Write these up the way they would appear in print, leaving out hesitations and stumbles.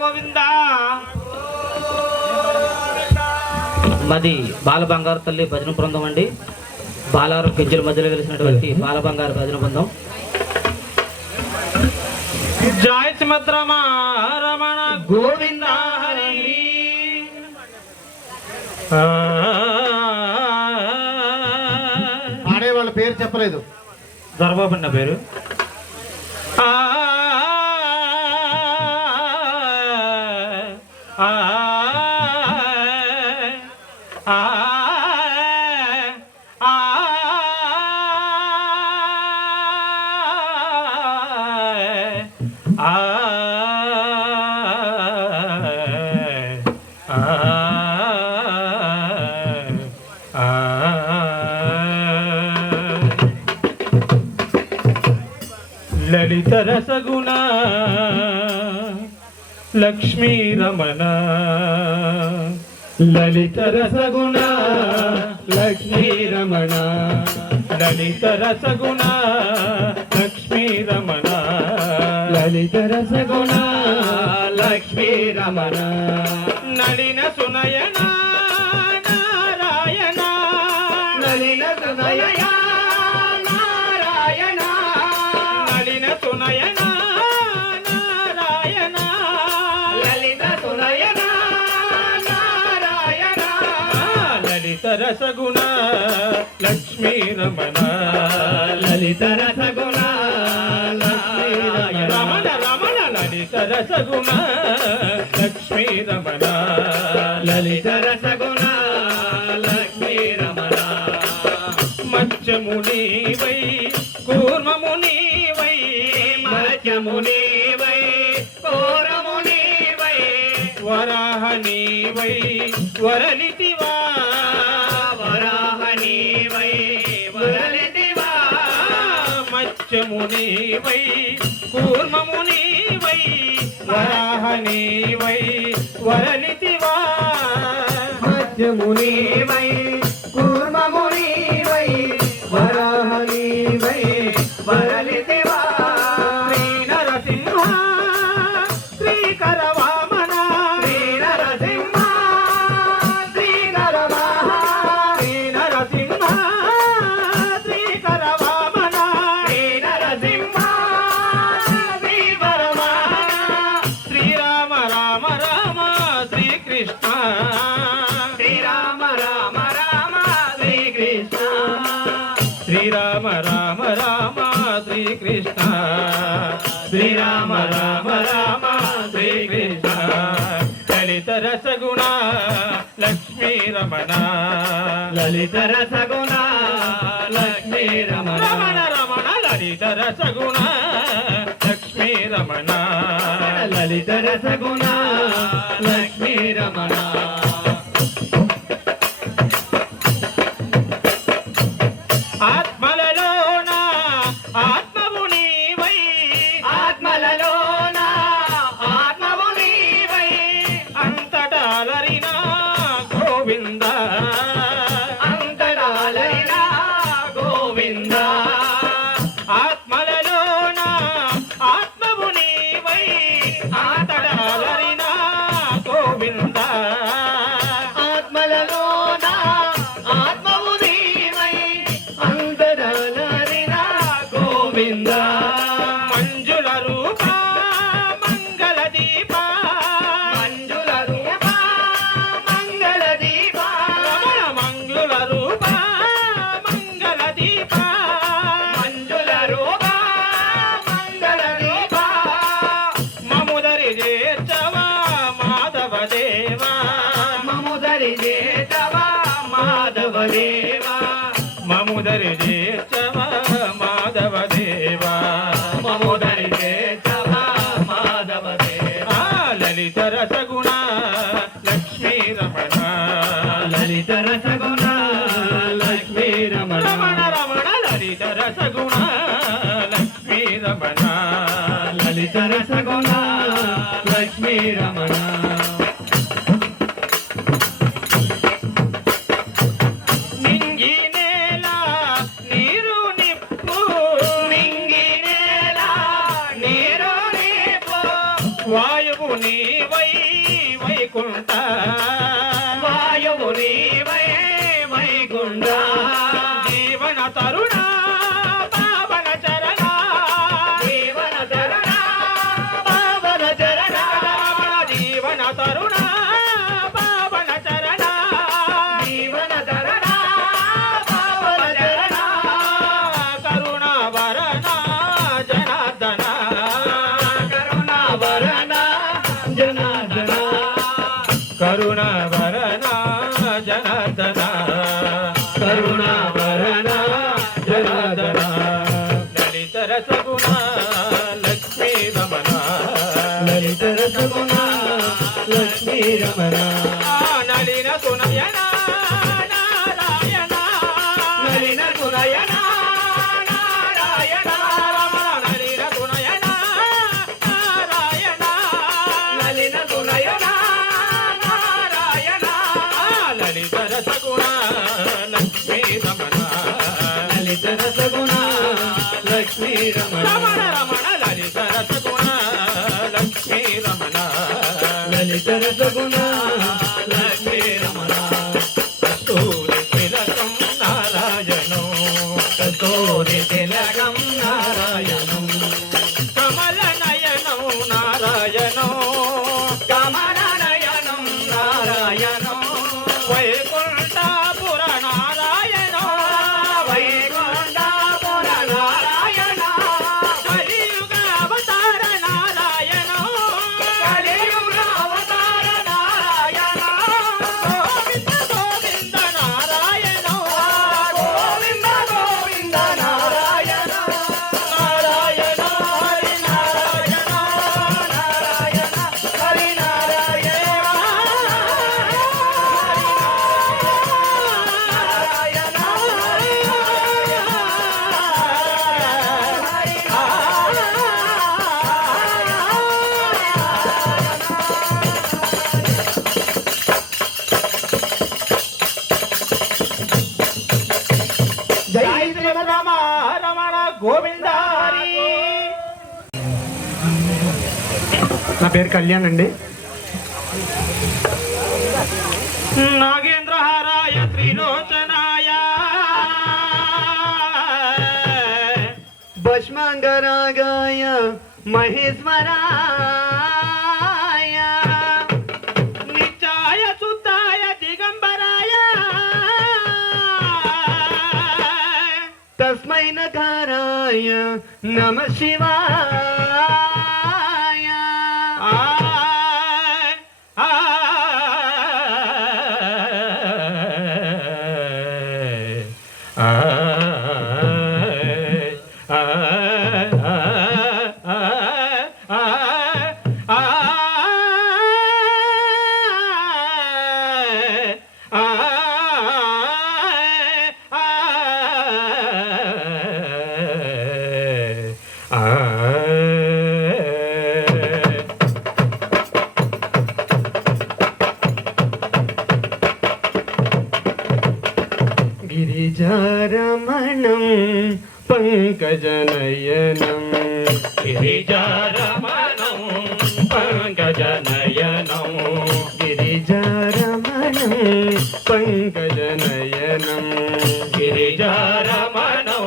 గోవింద. మాది బాల బంగారు తల్లి భజన బృందం అండి. బాలారు గింజల మధ్యలో వెలిసినటువంటి బాల బంగారు భజన బృందం. జయ సుమద్రమా రమణ గోవింద హరి. ఆడే వాళ్ళ పేరు చెప్పలేదు. దొరబాబు అన్న పేరు. లలిత రసగుణ లక్ష్మీ రమణ. లలిత రసగుణ లక్ష్మీ రమణ. లలిత రసగుణ లక్ష్మీ రమణ. లలిత రసగుణ లక్ష్మీ రమణ. నళిన సునయన నారాయణ. నళిన సునయన నారాయణ. నళిన సునయన నారాయణ. లలిత సునయన నారాయణ. లలిత రసగుణ లక్ష్మీ రమణ. లలిత రసగుణ లక్ష్మీ రమణ. రమణ లలిత రసగుణ లక్ష్మీ రమణ. లలిత రసగుణ లక్ష్మీ రమణ. మత్స్యమునివై కూర్మమునివై. మత్స్యమునివై కూర్మమునివై. వరాహనివై వరలితివా. వరాహనివై వరలితివా. మత్స్యమునివై కూర్మమునివై. వరాహనివై వరలితివా. మత్స్యమునివై కూర్మమునివై. వరాహనివై వరలితివా. శ్రీ నరసింహ శ్రీకర వామన. శ్రీ నరసింహ శ్రీకర వామన. శ్రీ నరసింహ శ్రీకర వామన. శ్రీ నరసింహ శ్రీకర వామన. శ్రీరామ రామ రామ శ్రీకృష్ణ. శ్రీరామ రామ రామ శ్రీకృష్ణ. శ్రీరామ రామ రామ శ్రీకృష్ణ. శ్రీరామ రామ రామ శ్రీకృష్ణ. లలిత రసగుణ లక్ష్మీ రమణ. లలిత రసగుణ లక్ష్మీ రమణ. రమణ రమణ లలిత రసగుణ లక్ష్మీ రమణ. లలిత రసగుణ లక్ష్మీ రమణ. ఆత్మలలోన ఆత్మవు నీవై. ఆత్మలలోన ఆత్మవు నీవై. అంతటాలరిన గోవింద. అంతటాలరిన గోవింద. ఆత్మలలోన ఆత్మవు నీవై. అంతటాలరిన గోవింద. ఆత్మలలోన ఆత్మవు నీవై. అంతరాలరిన గోవింద. మంజుల రూప మంగళ దీప. మంజుల రూప మంగళ దీప. రమణ మంజుల రూప మంగళ దీప. మంజుల రూప మంగళ దీప. మముదరి చేర్చవా మాధవ దేవా. మముదరి చేర్చవా మాధవ దేవా. మముదరి చేర్చవా మాధవ దేవా. మముదరి చేర్చవా మాధవ దేవా. లలిత రసగుణ లక్ష్మీ రమణ. లలిత రసగుణ లక్ష్మీ రమణ. రమణ రమణ లలిత రసగుణ లక్ష్మీ రమణ. లలిత రసగుణ లక్ష్మీ రమణ. నింగి నేల నీరు నిప్పు. నింగి నేల నీరు నిప్పు. వాయువు నీవై వైకుంఠ వాయువు నీవై వైకుంఠ జీవన తరుణ పావన చరణ జీవన చరణ పావన చరణ జీవన తరుణ పావన చరణ జీవన చరణ పావన చరణ కరుణ వరణ జనార్దన కరుణావరణ జనార్దన కరుణావరణ జనార్దన కరుణావరణ జనార్దన లలిత రసగుణ లక్ష్మీ రమణ లలిత రసగుణ లక్ష్మీ రమణ నలిన సునయన నారాయణ నలిన గుణయన నారాయణ నలిన సునయన నారాయణ నలిన గుణయన నారాయణ లలిత రసగుణ లక్ష్మీ రమణ లలిత రసగుణ లక్ష్మీ రమణ రమణ రమణ లలిత రసగుణ లక్ష్మీ రమణ లలిత రసగుణ లక్ష్మీ రమణ కస్తూరి తిలకం నారాయణో కస్తూరి తిలకం నారాయణం కమల నయనం నారాయణో కమలనయనం నారాయణం వైకుంఠపుర నారాయణో వైకుంఠపుర నారాయణ కలియుగ అవతార నారాయణో కలియుగ అవతార నారాయణ గోవింద గోవింద నారాయణో గోవింద గోవింద నారాయణ నారాయణ హరి నారాయణ నారాయణ హరి నారాయణ జై శ్రీరామ రమణ గోవింద హరి. నా పేరు కళ్యాణ్ అండి. నాగేంద్రహారాయ త్రిలోచనాయ భస్మాంగరాగాయ మహేశ్వరాయ నిత్యాయ శుద్ధాయ దిగంబరాయ తస్మై నకారాయ నమ శివాయ గిరిజారమణం పంకజనయనం గిరిజారమణం పంకజనయనం గిరిజారమణం పంకజనయనం గిరిజారమణం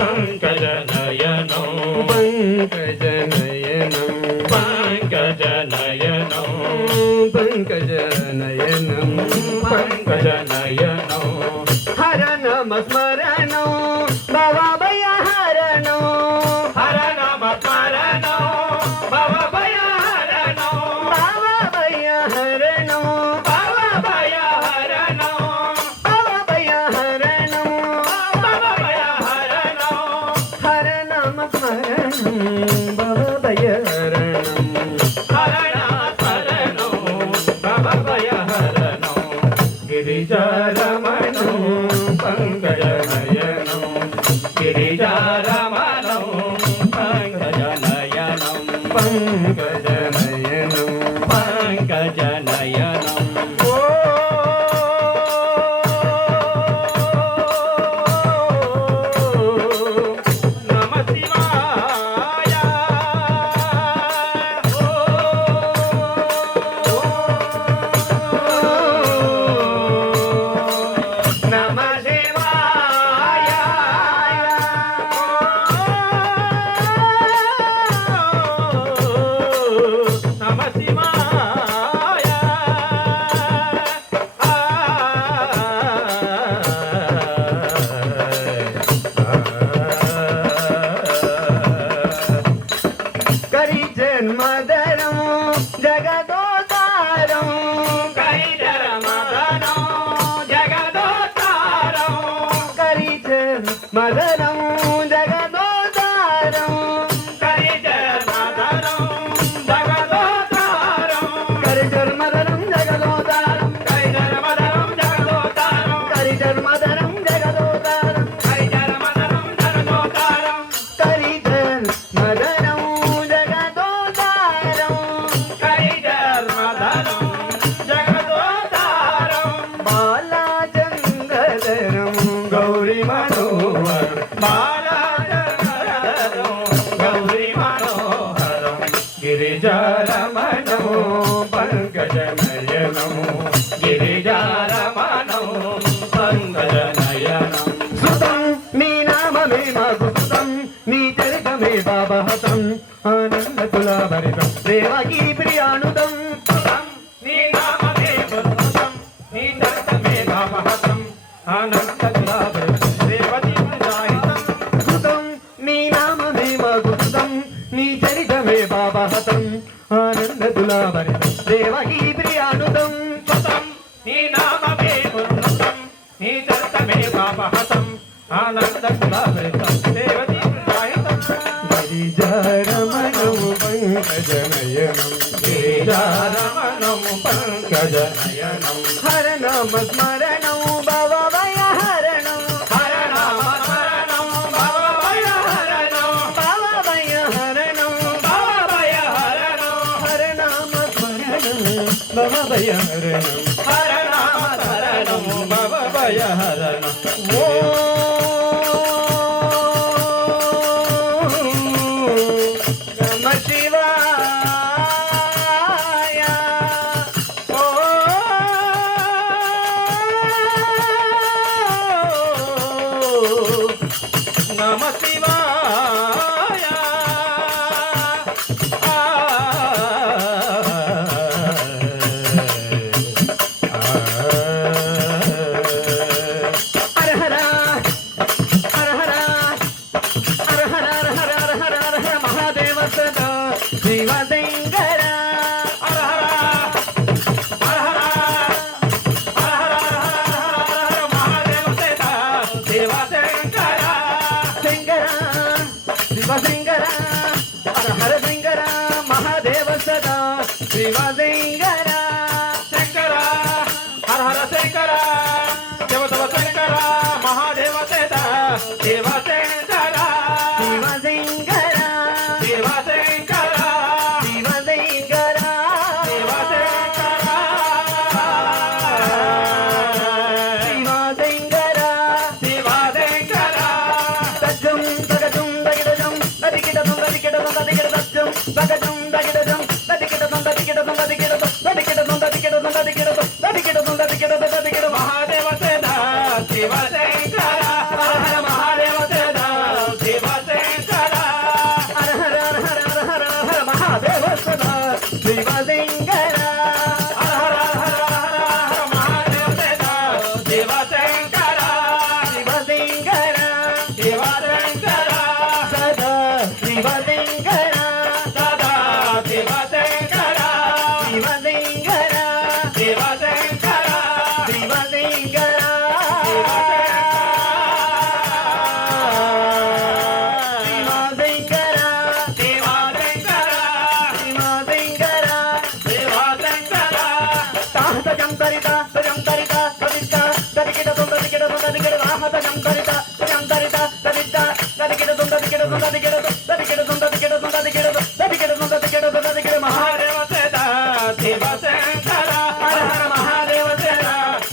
పంకజనయనం పంకజనయనం పంకజనయనం పంకజనయనం పంకజనయనం హర నమ స్మరణం భవభయ హరణం హర నమ స్మరణం భవభయహరణం భవభయ హరణం భవభయహరణం భవభయ హరణం భవభయహరణం హర నమ స్మరణం భవభయ హరణం హరణం భవభయహరణం గిరిజారమణం పంకజనయనం గిరిజారమణం పంకజనయనం పంకజనయనం పంకజనయనం నమ శివాయ కరి జన్మదరం జగదోతారం కరి జన్మదరం జగదోతారం కరి జన్మదరం జగదోతారం కరి జన్మదరం జగదోతారం కరి జన్మదరం జగదోతారం కరి జన్మదరం జగదోతారం కరి జన్మదరం జగదోతారం కరి జన్మదరం జగదోతారం కరి జన్మదరం జగదోతారం కరి జన్మదరం జగదోతారం బాలచంద్రధరం గౌరీ మనోహరం బాలచంద్రధరం గౌరీ మనోహరం గిరిజారమణం పంకజనయనం గిరిజారమణం పంకజనయనం సుతం నీ నామమే మాకు సుతం నీ చరితమే బాబహతం ఆనంద తులాభరితం దేవగిరి ప్రియానుతం సుతం నీ నామమే సుతం నీ చరితమే భావహతం ఆనంద తులాభరితం రేవతి ప్రజాహితం సుతం నీ నామమే మాకు సుతం నీ చరితమే బాబహతం ఆనంద తులాభరితం దేవగిరి ప్రియానుతం సుతం నీ నామమే సుతం నీ చరితమే భావహతం ఆనంద తులాభరితం రేవతి ప్రజాహితం గిరిజారమణం పంకజనయనం గిరిజారమణం పంకజనయనం హరనామ స్మరణం భవభయ హరణం హరణం హరణం భవభయ హరణం భవభయ హరణం భవభయ హరణం హరనామ స్మరణం భవభయ హరణం హరణం హరణం భవభయ హరణం నమ శివాయ నమ శివాయ హర హర హర హర హర హర హర హర హర హర హర మహాదేవ సదా శివశంకర హర హర హర హర హర హర మహాదేవ సేత శివశంకర శంకర శివశంకర హర హర శంకర మహాదేవ సదా శివశంకర శంకర హర హర శంకర శివ శివ శంకర మహాదేవ సేత శివశంకర శివశంకర శివశంకర శివశంకర శివశంకర శివశంకర శివశంకర తజ్జం తగజం తగిడజం తదికిడజం తదికిడజం తదికిడజం తగజం తగిడజం తదికిడజం తదికిడజం తదికిడజం తదికిడజం తదికిడజం తదికిడజం తదికిడజం తదికిడజం తదికిడజం మహాదేవ సేత శివశంకర హర హర మహాదేవ సేత శివశంకర హర హర హర హర హర హర మహాదేవ సదా శివశంకర హర హర హర హర హర మహాదేవ సేత శివశంకర శివశంకర శివశంకర సదా శివశంకర సదా శివశంకర శివశంకర శివశంకర శివశంకర శివశంకర శివశంకర శివశంకర శివశంకర తాహతజం తరిత తజం తరిత తదిత తదికిడతం తదికిడతం తదికిడతం తాహతజం తరిత తజం తరిత తదిత తదికిడతం తదికిడతం తదికిడతం తదికిడతం తదికిడతం తదికిడతం తదికిడతం తదికిడతం తదికిడతం మహాదేవ సేత శివశంకర హర హర మహాదేవ సేత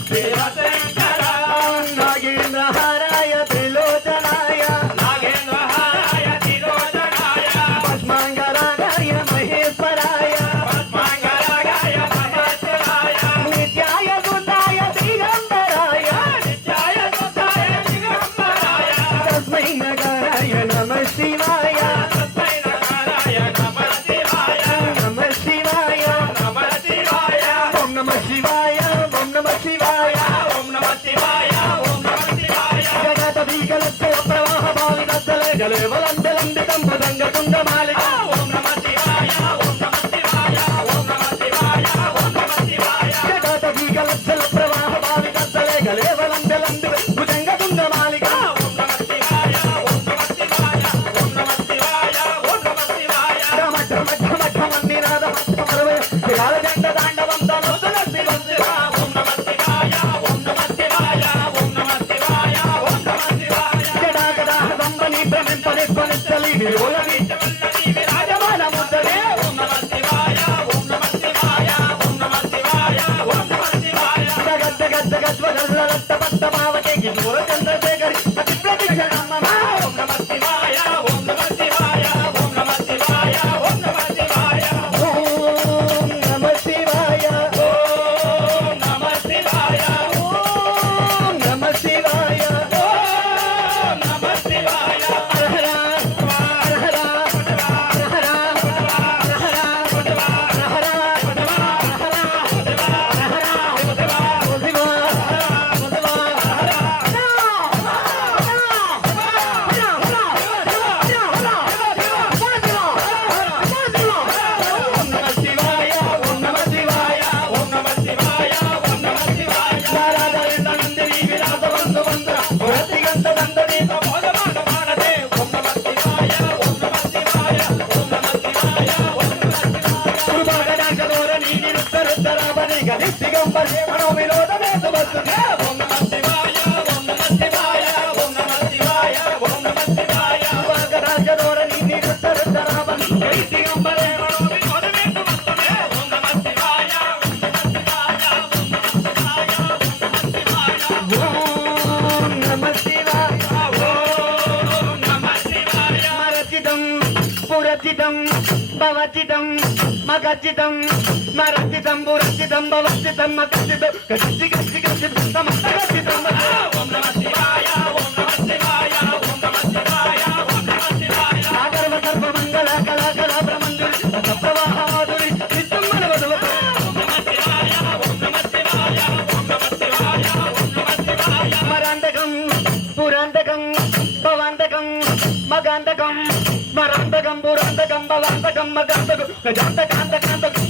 శివశంకర నాగేంద్ర హరాయ త్రిలోచనాయ నాగేంద్ర హారాయ తిరోచనాయ పద్మాంగరాయ మహేశ్వరాయ పద్మాంగరాయ మహేశ్వరాయ నిత్యాయ సుతాయ దిగంబరాయ నిత్యాయ సుతాయ దిగంబరాయ తస్మై నగరాయ నమ శివాయ తస్మై నకారాయ నమ శివాయ నమ శివాయ నమ శివాయ ఓం నమ శివాయ ఓం నమ శివాయ ఓం నమ శివాయ ఓం నమ శివాయ జగత భీకలత్వ ప్రవాహ భావిదత్తలే జలే వలంబిలంబితం పదంగ తుంగమాలిక ఓం నమ శివాయ మఠమన్నినాద శివాల జండ దాండవంతో నొద్దుల శివం శివ ఓం నమ శివాయ ఓం నమ శివాయ ఓం నమ శివాయ ఓం నమ శివాయ గడా గడా సంబని ప్రమింపనిప్పనిచ్చలి విరోలని వల్లని విరాజమాన ముద్దరే ఓం నమ శివాయ ఓం నమ శివాయ ఓం నమ శివాయ ఓం నమ శివాయ జగత్ జగత్ జగద్వదల్ల రక్త పట్ట భావకే గిన్నూర చంద్రశేఖరి అతి ప్రతిక్షణమ్మ ఓం నమ శివాయ ఓం నమ శివాయ ఓం నమ శివాయ ఓం నమ శివాయ ఓం నమ శివాయ ఓం నమ శివాయ ఓం నమ శివాయ ఓం నమ శివాయ హర హర హర హర దిగంబరే మనో వినోదమే వస్తుంది ఓం నమ శివాయ ఓం నమ శివాయ ఓం నమ శివాయ ఓం నమ శివాయ వాగరాజదోరణి నిరుత్తరుత్తరావని దిగంబరే మనో వినోదమే వస్తుంది ఓం నమ శివాయ ఓం నమ శివాయ ఓం నమ శివాయ ఓం నమ శివాయ మరచితం పురచితం భవచితం మగచితం మరచితం పురచితం భవచితం మగచితం గచ్చి గచ్చి గచ్చితం సమస్తగచ్చితం ఓం నమ శివాయ ఓం నమ శివాయ ఓం నమ శివాయ ఓం నమ శివాయ ఆగర్వ సర్వ మంగళ కళా కళా బ్రహ్మంజురి రస ప్రవాహ మాధురి నిత్యం మనవదవత ఓం నమ శివాయ ఓం నమ శివాయ ఓం నమ శివాయ ఓం నమ శివాయ మరాంతకం పురాంతకం భవాంతకం మగాంతకం స్మరాంతకం పురాంతకం భవాంతకం మగాంతకం గజాంతకాంతకాంతకం